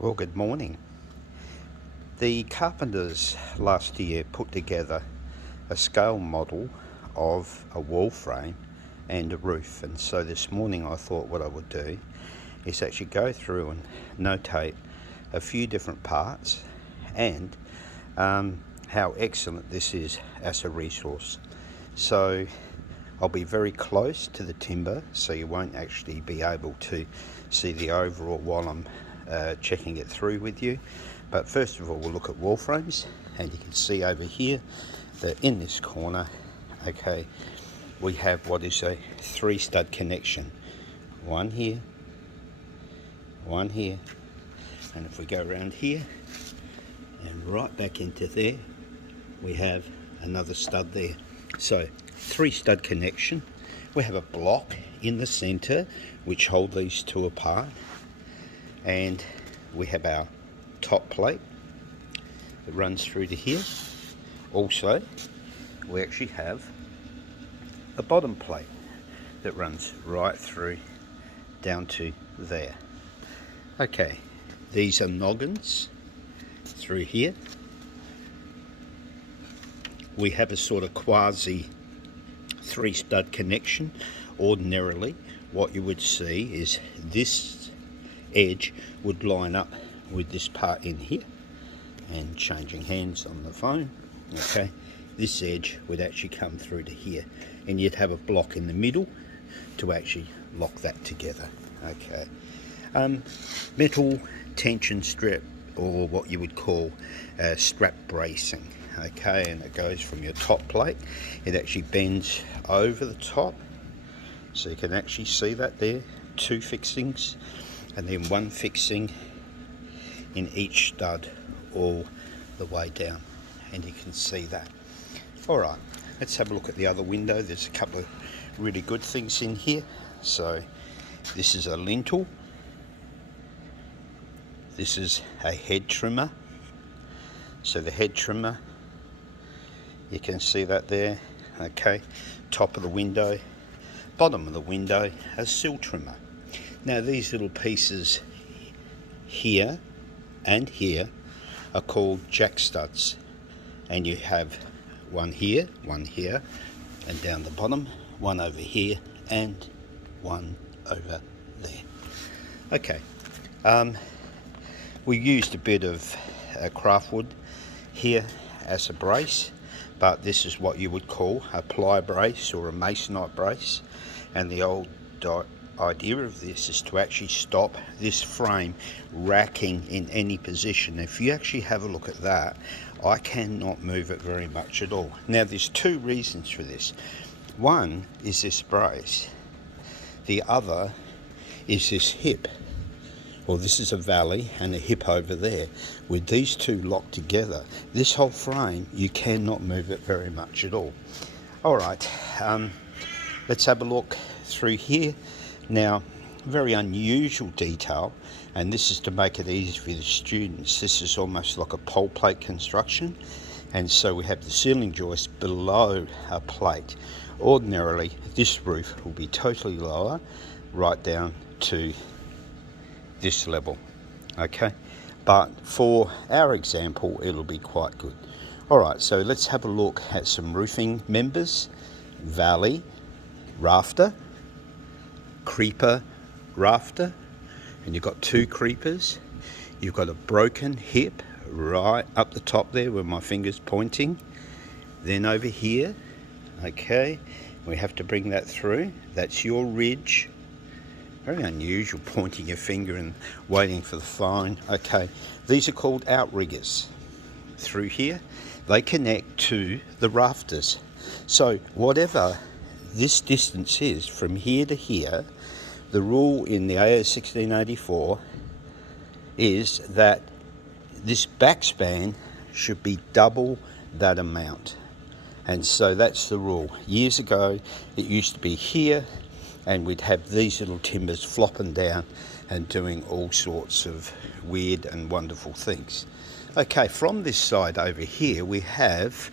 Well, good morning. The carpenters last year put together a scale model of a wall frame and a roof, and so this morning I thought what I would do is actually go through and notate a few different parts and how excellent this is as a resource. So I'll be very close to the timber, so you won't actually be able to see the overall while I'm checking it through with you. But first of all, we'll look at wall frames, and you can see over here that in this corner, okay, we have what is a 3-stud connection. One here, one here, and if we go around here and right back into there, we have another stud there. So 3-stud connection. We have a block in the center which hold these two apart, and we have our top plate that runs through to here. Also, we actually have a bottom plate that runs right through down to there. Okay, these are noggins through here. We have a sort of quasi 3-stud connection. Ordinarily, what you would see is this edge would line up with this part in here, and changing hands on the phone, okay, this edge would actually come through to here, and you'd have a block in the middle to actually lock that together. Okay, metal tension strip, or what you would call strap bracing. Okay, and it goes from your top plate, it actually bends over the top, so you can actually see that there, 2 fixings, and then 1 fixing in each stud all the way down, and you can see that. Alright, let's have a look at the other window. There's a couple of really good things in here. So this is a lintel, this is a head trimmer. So the head trimmer, you can see that there, okay, top of the window, bottom of the window, a sill trimmer. Now these little pieces here and here are called jack studs, and you have one here, and down the bottom, one over here and one over there. Okay, we used a bit of craft wood here as a brace, but this is what you would call a ply brace or a masonite brace, and the old idea of this is to actually stop this frame racking in any position. If you actually have a look at that, I cannot move it very much at all. Now there's 2 reasons for this. One is this brace, the other is this hip. Well, this is a valley and a hip over there. With these 2 locked together, this whole frame, you cannot move it very much at all. Alright, let's have a look through here. Now, very unusual detail, and this is to make it easy for the students. This is almost like a pole plate construction, and so we have the ceiling joist below a plate. Ordinarily, this roof will be totally lower, right down to this level, okay, but for our example it'll be quite good. Alright, so let's have a look at some roofing members. Valley, rafter, creeper, rafter, and you've got 2 creepers. You've got a broken hip right up the top there where my finger's pointing. Then over here, okay, we have to bring that through. That's your ridge. Very unusual, pointing your finger and waiting for the phone. Okay, these are called outriggers. Through here, they connect to the rafters. So whatever this distance is from here to here, the rule in the AO 1684 is that this backspan should be double that amount. And so that's the rule. Years ago, it used to be here, and we'd have these little timbers flopping down and doing all sorts of weird and wonderful things. Okay, from this side over here, we have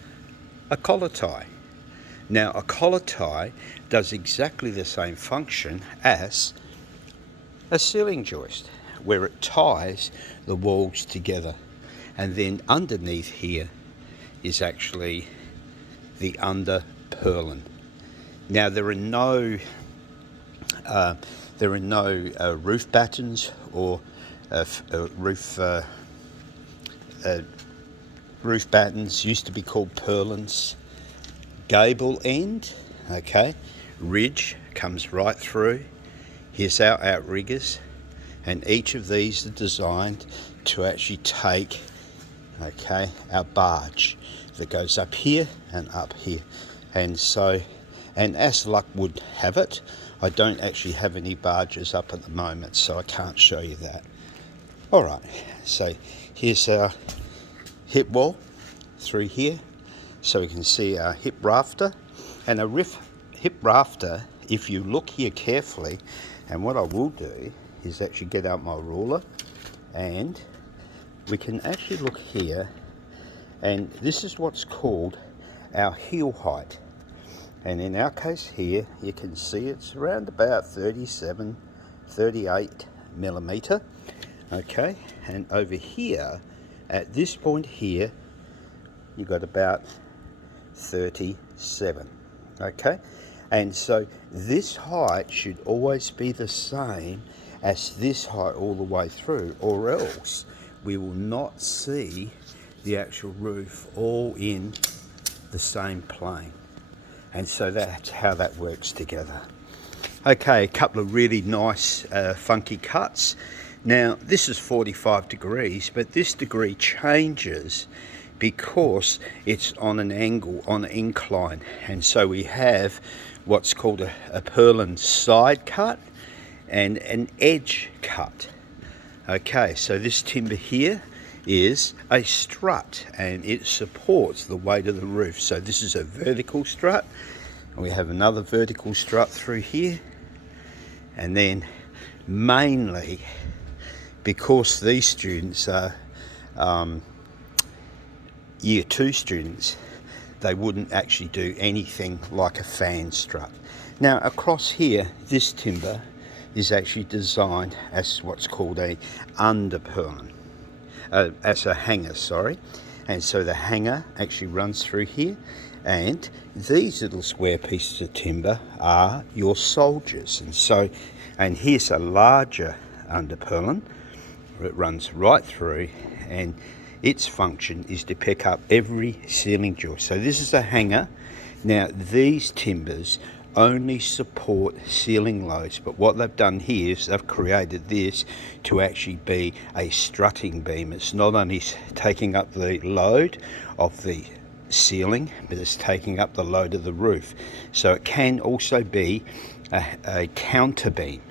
a collar tie. Now, a collar tie does exactly the same function as a ceiling joist. where it ties the walls together. And then underneath here is actually the under purlin. Now there are no roof battens or roof battens. Used to be called purlins. Gable end, okay, ridge comes right through. Here's our outriggers, and each of these are designed to actually take, okay, our barge that goes up here and up here. And so, and as luck would have it, I don't actually have any barges up at the moment, so I can't show you that. Alright, so here's our hip wall through here, so we can see our hip rafter. And a hip rafter, if you look here carefully, and what I will do is actually get out my ruler, and we can actually look here, and this is what's called our heel height. And in our case here, you can see it's around about 37, 38 millimeter. Okay, and over here, at this point here, you've got about 37. Okay, and so this height should always be the same as this height all the way through, or else we will not see the actual roof all in the same plane. And so that's how that works together. Okay, a couple of really nice funky cuts. Now this is 45 degrees, but this degree changes because it's on an angle, on an incline. And so we have what's called a purlin side cut and an edge cut. Okay, so this timber here is a strut, and it supports the weight of the roof. So this is a vertical strut, and we have another vertical strut through here. And then mainly, because these students are year 2 students, they wouldn't actually do anything like a fan strut. Now across here, this timber is actually designed as what's called a under purlin. As a hanger, sorry. And so the hanger actually runs through here, and these little square pieces of timber are your soldiers. And so, and here's a larger under purlin. It runs right through, and its function is to pick up every ceiling joist. So this is a hanger. Now these timbers only support ceiling loads, but what they've done here is they've created this to actually be a strutting beam. It's not only taking up the load of the ceiling, but it's taking up the load of the roof. So it can also be a counter beam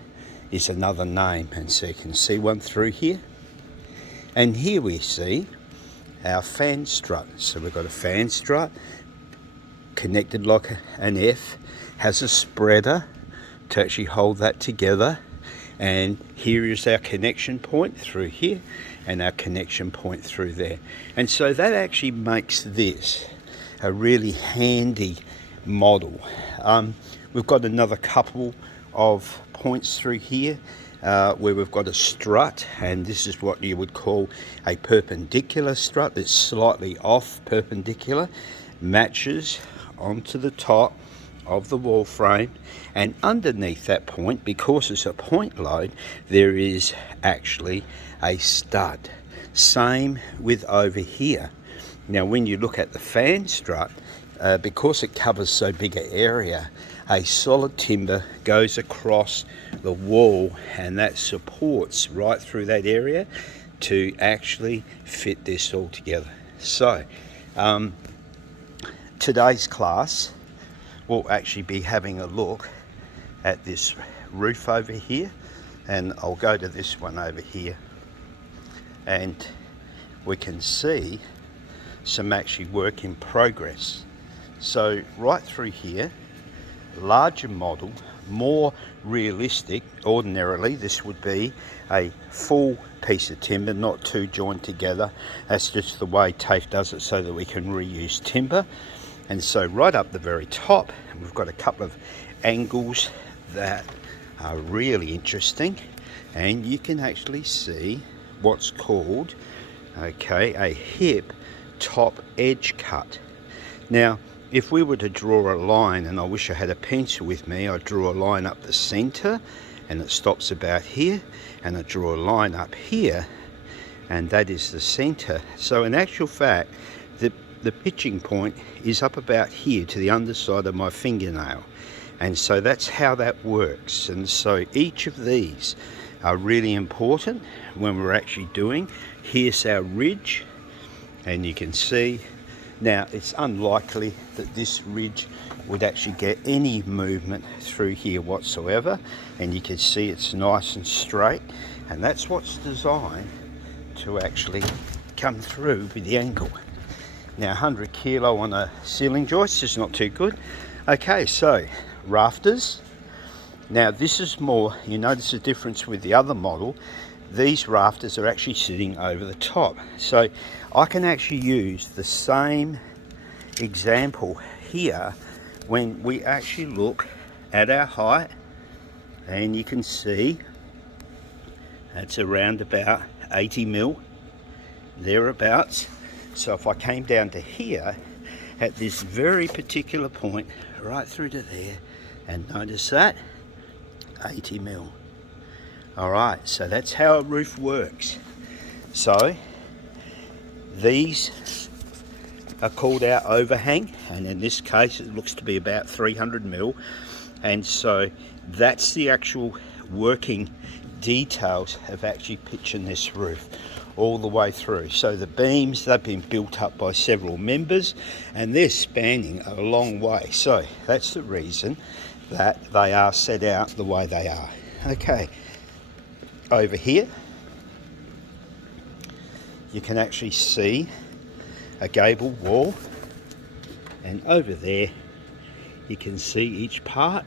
is another name. And so you can see one through here, and here we see our fan strut. So we've got a fan strut connected like an F, has a spreader to actually hold that together, and here is our connection point through here and our connection point through there. And so that actually makes this a really handy model. We've got another couple of points through here where we've got a strut, and this is what you would call a perpendicular strut. It's slightly off perpendicular, matches onto the top of the wall frame, and underneath that point, because it's a point load, there is actually a stud. Same with over here. Now when you look at the fan strut, because it covers so big an area, a solid timber goes across the wall, and that supports right through that area to actually fit this all together. So today's class we'll actually be having a look at this roof over here, and I'll go to this one over here, and we can see some actually work in progress. So right through here, larger model, more realistic. Ordinarily this would be a full piece of timber, not two joined together. That's just the way TAFE does it, so that we can reuse timber. And so right up the very top, we've got a couple of angles that are really interesting. and you can actually see what's called, okay, a hip top edge cut. Now, if we were to draw a line, and I wish I had a pencil with me, I'd draw a line up the center and it stops about here, and I draw a line up here and that is the center. So in actual fact, the pitching point is up about here to the underside of my fingernail, and so that's how that works. And so each of these are really important when we're actually doing. Here's our ridge, and you can see now it's unlikely that this ridge would actually get any movement through here whatsoever, and you can see it's nice and straight, and that's what's designed to actually come through with the angle. Now 100 kilo on a ceiling joist is not too good. Okay, so rafters. Now this is more, you notice the difference with the other model. These rafters are actually sitting over the top. So I can actually use the same example here when we actually look at our height, and you can see that's around about 80 mil, thereabouts. So if I came down to here at this very particular point, right through to there, and notice that, 80 mil. All right, so that's how a roof works. So these are called our overhang, and in this case it looks to be about 300 mil, and so that's the actual working details of actually pitching this roof all the way through. So the beams, they've been built up by several members, and they're spanning a long way. So that's the reason that they are set out the way they are. Okay, over here you can actually see a gable wall, and over there you can see each part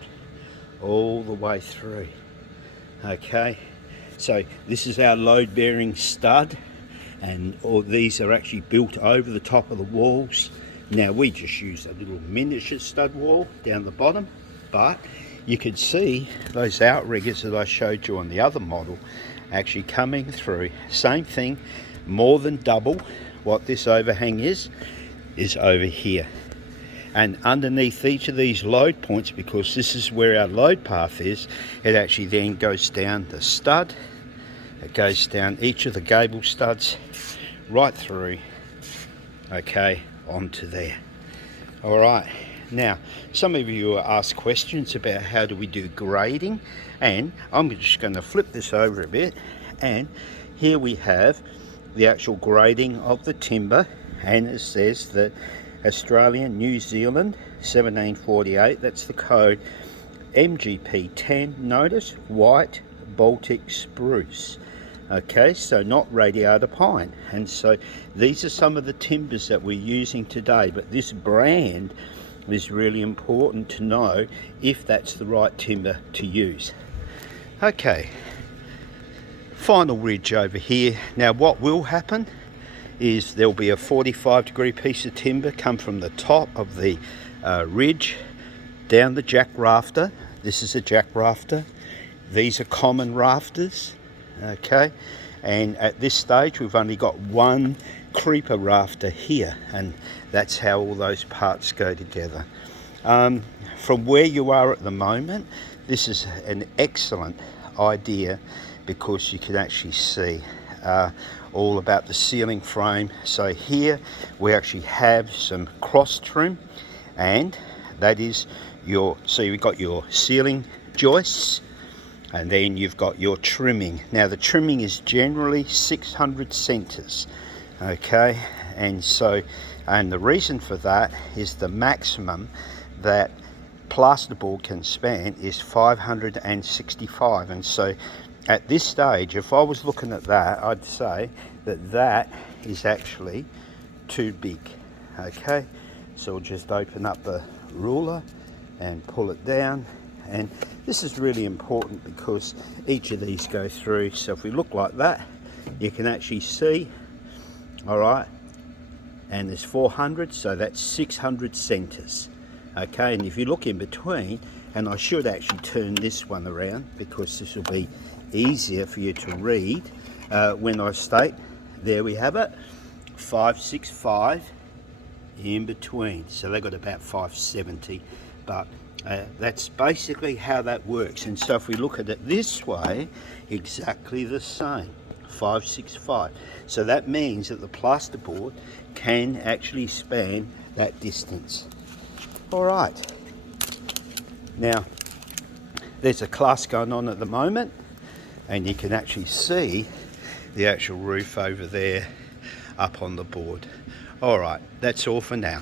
all the way through. Okay, so this is our load bearing stud, and all these are actually built over the top of the walls. Now we just use a little miniature stud wall down the bottom, but you could see those outriggers that I showed you on the other model actually coming through. Same thing, more than double what this overhang is over here. And underneath each of these load points, because this is where our load path is, it actually then goes down the stud. It goes down each of the gable studs right through, okay, onto there. All right, now some of you asked questions about how do we do grading, and I'm just going to flip this over a bit, and here we have the actual grading of the timber, and it says that Australian, New Zealand, 1748, that's the code, MGP 10, notice, white Baltic spruce. Okay, so not radiata pine. And so these are some of the timbers that we're using today, but this brand is really important to know if that's the right timber to use. Okay, final ridge over here. Now what will happen is there'll be a 45-degree piece of timber come from the top of the ridge down the jack rafter. This is a jack rafter. These are common rafters, okay, and at this stage we've only got one creeper rafter here, and that's how all those parts go together. From where you are at the moment, this is an excellent idea because you can actually see all about the ceiling frame. So here we actually have some cross trim, and that is so you've got your ceiling joists, and then you've got your trimming. Now the trimming is generally 600 centers, okay, and the reason for that is the maximum that plasterboard can span is 565, and so at this stage, if I was looking at that, I'd say that that is actually too big. Okay, so we'll just open up the ruler and pull it down, and this is really important because each of these go through. So if we look like that, you can actually see, all right, and there's 400, so that's 600 centers. Okay, and if you look in between, and I should actually turn this one around because this will be easier for you to read when I state, there we have it, 565 in between. So they got about 570, but that's basically how that works. And so if we look at it this way, exactly the same, 565. So that means that the plasterboard can actually span that distance. All right. Now, there's a class going on at the moment, and you can actually see the actual roof over there up on the board. All right, that's all for now.